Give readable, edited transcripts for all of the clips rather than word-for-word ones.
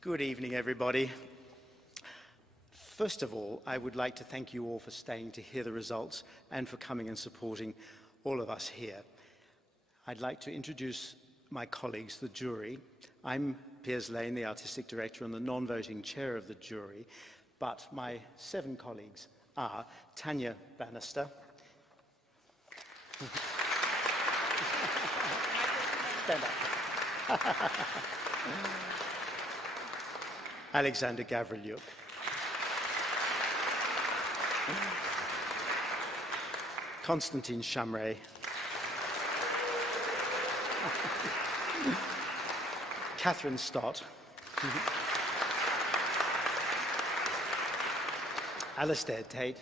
Good evening, everybody. First of all, I would like to thank you all for staying to hear the results and for coming and supporting all of us here. I'd like to introduce my colleagues, the jury. I'm Piers Lane, the Artistic Director and the non-voting chair of the jury, but my 7 colleagues are Tanya Bannister, stand up. Alexander Gavrilyuk, Konstantin Shamray, Catherine Stott, Alastair Tate,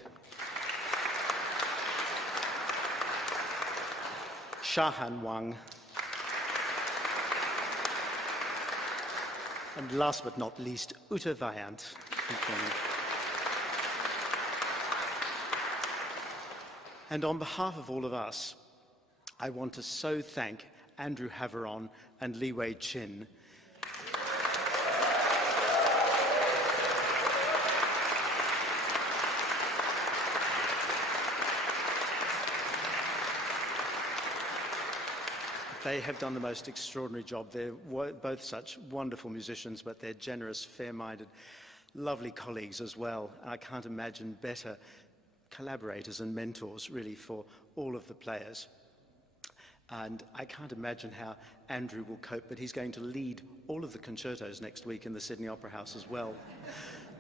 Shahan Wang, and last but not least, Uta Vyant. And on behalf of all of us, I want to so thank Andrew Haveron and Li Wei Chin. They have done the most extraordinary job. They're both such wonderful musicians, but they're generous, fair-minded, lovely colleagues as well. I can't imagine better collaborators and mentors, really, for all of the players. And I can't imagine how Andrew will cope, but he's going to lead all of the concertos next week in the Sydney Opera House as well.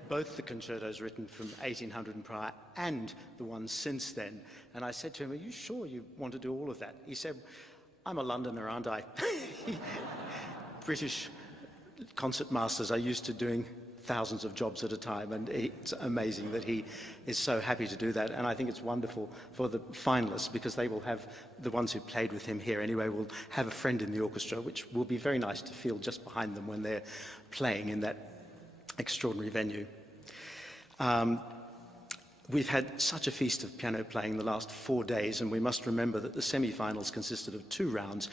Both the concertos written from 1800 and prior and the ones since then. And I said to him, "Are you sure you want to do all of that?" He said, "I'm a Londoner, aren't I?" British concertmasters are used to doing thousands of jobs at a time, and it's amazing that he is so happy to do that. And I think it's wonderful for the finalists, because they will have, the ones who played with him here anyway, will have a friend in the orchestra, which will be very nice to feel just behind them when they're playing in that extraordinary venue. We've had such a feast of piano playing the last 4 days, and we must remember that the semi-finals consisted of 2 rounds.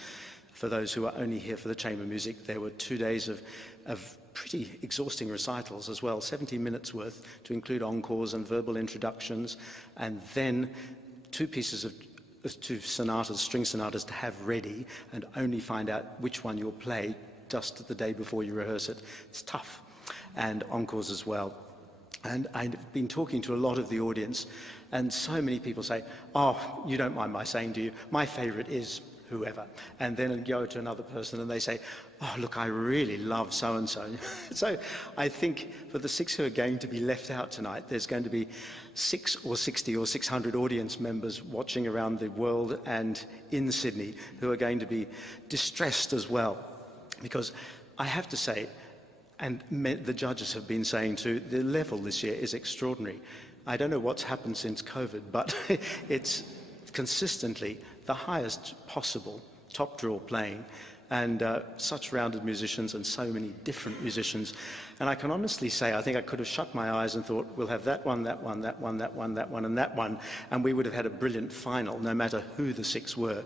For those who are only here for the chamber music, there were 2 days of pretty exhausting recitals as well, 70 minutes worth, to include encores and verbal introductions, and then 2 pieces of 2 sonatas, string sonatas, to have ready and only find out which one you'll play just the day before you rehearse it. It's tough. And encores as well. And I've been talking to a lot of the audience, and so many people say, "Oh, you don't mind my saying to you, my favourite is whoever." And then go to another person and they say, "Oh, look, I really love so-and-so." So I think for the 6 who are going to be left out tonight, there's going to be 6 or 60 or 600 audience members watching around the world and in Sydney who are going to be distressed as well. Because I have to say, and the judges have been saying too, the level this year is extraordinary. I don't know what's happened since COVID, but it's consistently the highest possible top draw playing, and such rounded musicians and so many different musicians. And I can honestly say, I think I could have shut my eyes and thought, we'll have that one, that one, that one, that one, that one, and that one, and we would have had a brilliant final, no matter who the 6 were.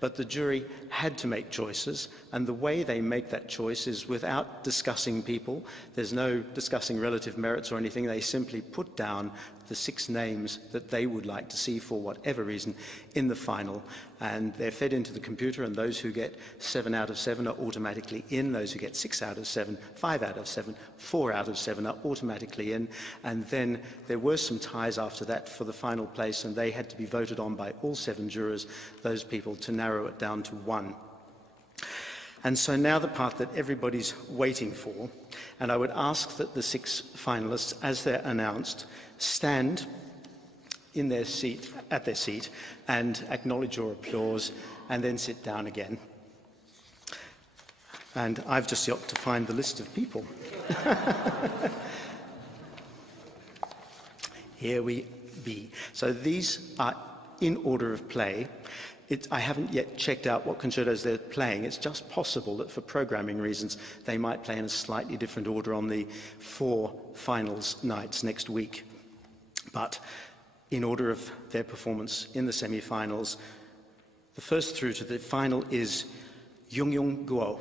But the jury had to make choices, and the way they make that choice is without discussing people. There's no discussing relative merits or anything. They simply put down the 6 names that they would like to see for whatever reason in the final, and they're fed into the computer, and those who get 7 out of 7 are automatically in. Those who get 6 out of 7, 5 out of 7, 4 out of 7 are automatically in. And then there were some ties after that for the final place, and they had to be voted on by all 7 jurors, those people, to narrow it down to 1. And so now the part that everybody's waiting for, and I would ask that the 6 finalists, as they're announced, stand in their seat, at their seat, and acknowledge your applause, and then sit down again. And I've just got to find the list of people. Here we be. So these are in order of play. I haven't yet checked out what concertos they're playing. It's just possible that for programming reasons, they might play in a slightly different order on the 4 finals nights next week. But in order of their performance in the semi-finals, the first through to the final is Yung Yung Guo.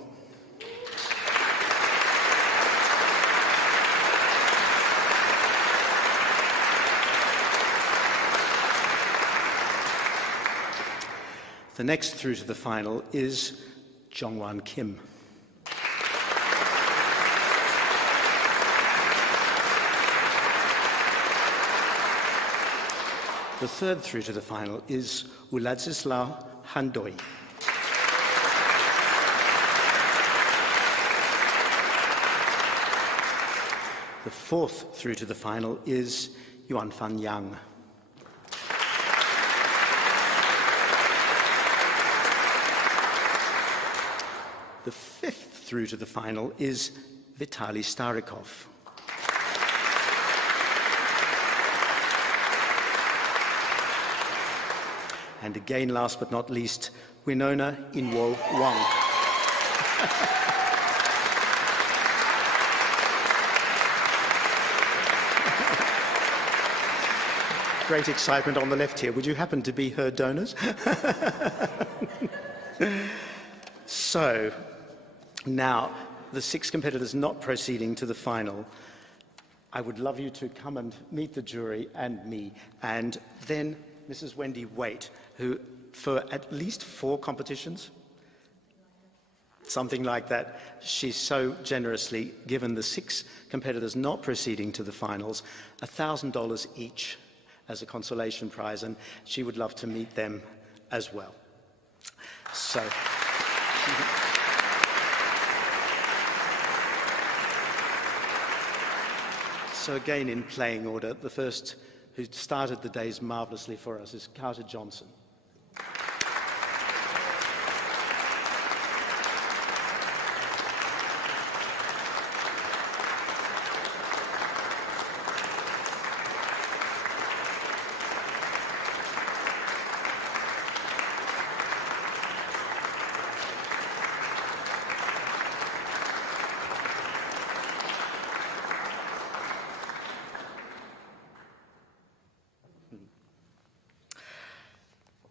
The next through to the final is Jongwon Kim. The third through to the final is Uladzislau Handoi. The fourth through to the final is Yuan Fan Yang. The fifth through to the final is Vitaly Starikov. And again, last but not least, Winona Inwo Wang. Great excitement on the left here. Would you happen to be her donors? So, now, the 6 competitors not proceeding to the final, I would love you to come and meet the jury and me, and then Mrs. Wendy Waite, who for at least 4 competitions, something like that, she's so generously given the 6 competitors not proceeding to the finals $1,000 each as a consolation prize, and she would love to meet them as well. So. So again, in playing order, the first who started the days marvellously for us is Carter Johnson.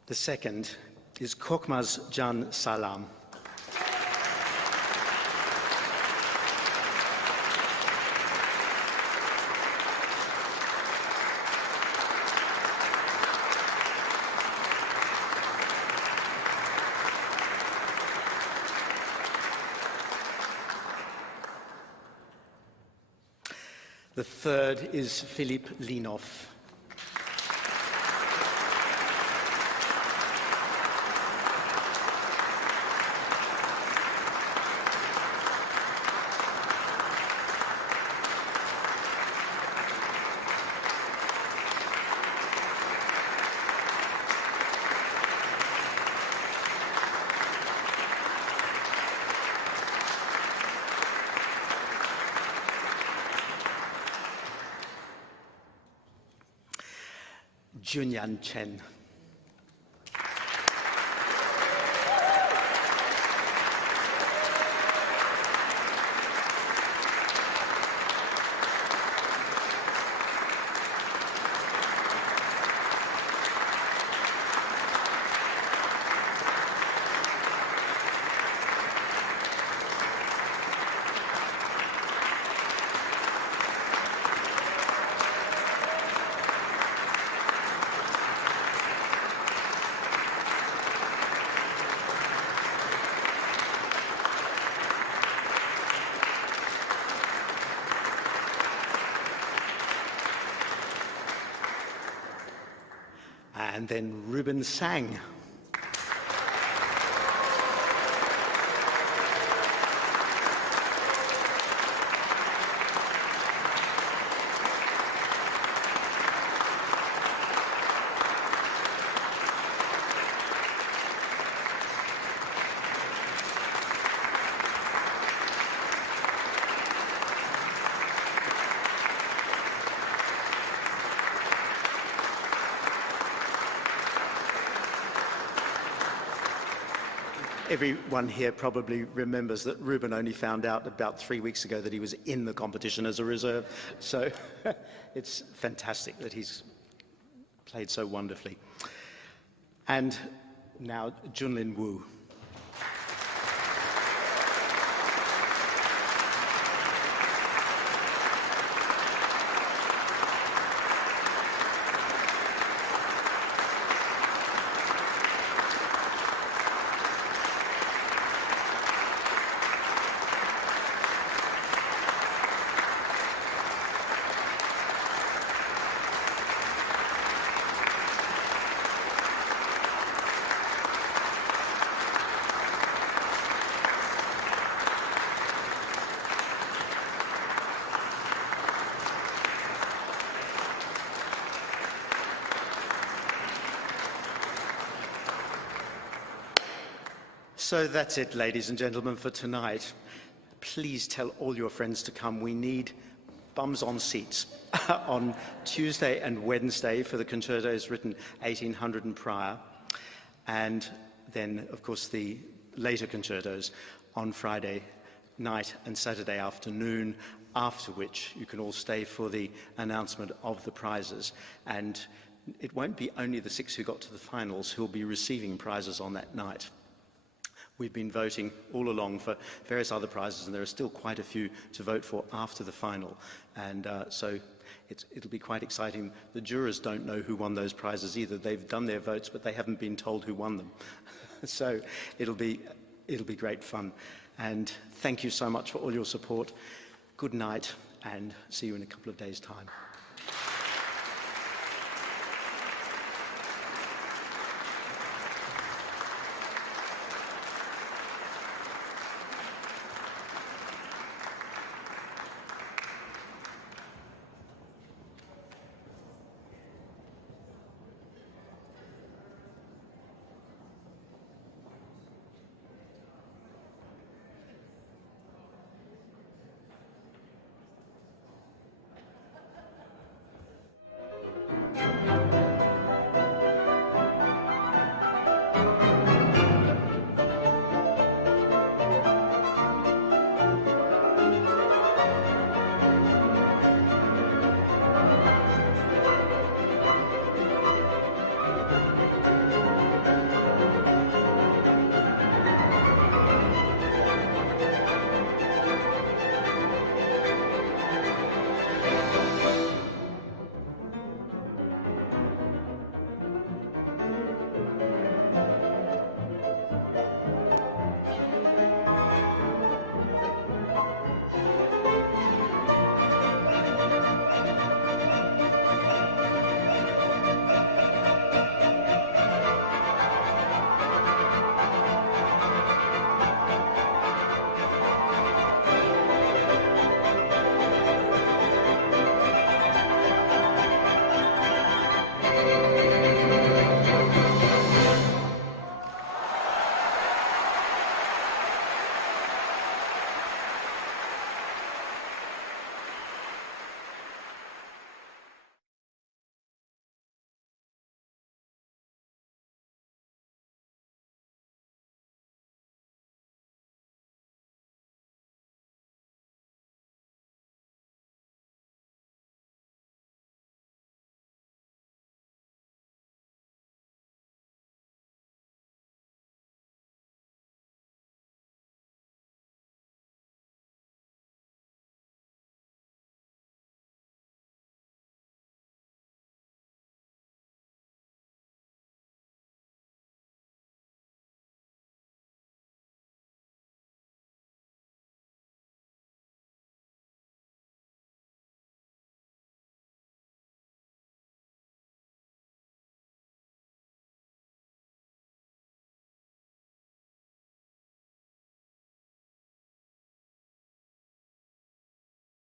The second is Korkmaz Can Salam. The third is Philippe Linov. Junyan Chen. And then Ruben Sang. Everyone here probably remembers that Ruben only found out about 3 weeks ago that he was in the competition as a reserve. So it's fantastic that he's played so wonderfully. And now Junlin Wu. So that's it, ladies and gentlemen, for tonight. Please tell all your friends to come. We need bums on seats on Tuesday and Wednesday for the concertos written 1800 and prior. And then, of course, the later concertos on Friday night and Saturday afternoon, after which you can all stay for the announcement of the prizes. And it won't be only the 6 who got to the finals who will be receiving prizes on that night. We've been voting all along for various other prizes, and there are still quite a few to vote for after the final. And so it'll be quite exciting. The jurors don't know who won those prizes either. They've done their votes, but they haven't been told who won them. So it'll be great fun. And thank you so much for all your support. Good night, and see you in a couple of days' time.